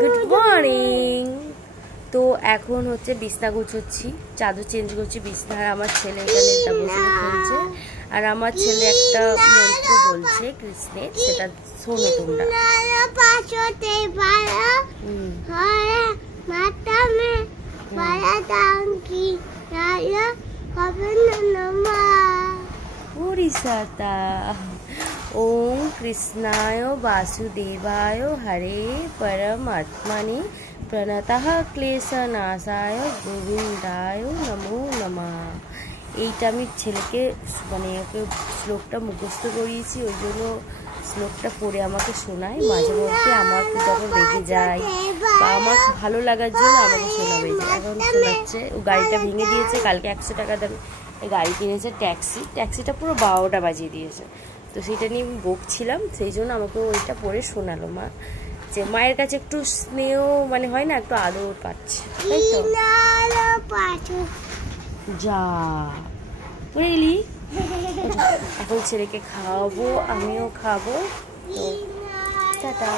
Good morning. তো এখন হচ্ছে বিছনা গুছোচ্ছি, চাদর চেঞ্জ করছি বিছনার। আমার ছেলে এখানে বসে খেলছে, আর আমার ছেলে একটা মন্ত্র বলছে কৃষ্ণের, সেটা শোনো তোমরা। ओम कृष्णाय वासुदेवाय हरे परमात्मने प्रणतः क्लेशनाशाय गोविंदाय नमो नमः। এইটা আমি ছেলেকে মানে ওকে শ্লোকটা মুখস্থ করিয়েছি, ওই জন্য শ্লোকটা পড়ে আমাকে শোনায় মাঝে মধ্যে। আমাকে যখন রেগে যায় বা আমার ভালো লাগার জন্য আমাকে শোনাবে। এখন শোনাচ্ছে। ও গাড়িটা ভেঙে দিয়েছে, কালকে 100 টাকা দামে গাড়ি কিনেছে, ট্যাক্সিটা পুরো 12টা বাজিয়ে দিয়েছে। তো সেটা নিয়ে আমি বকছিলাম, সেই জন্য আমাকে ওইটা পড়ে শোনালো মা, যে মায়ের কাছে একটু স্নেহ মানে হয় না, একটু আদর পাচ্ছে, তাই তো। যা পড়ে গেলি। এখন ছেলেকে খাওয়াবো, আমিও খাবো। তো টাটা।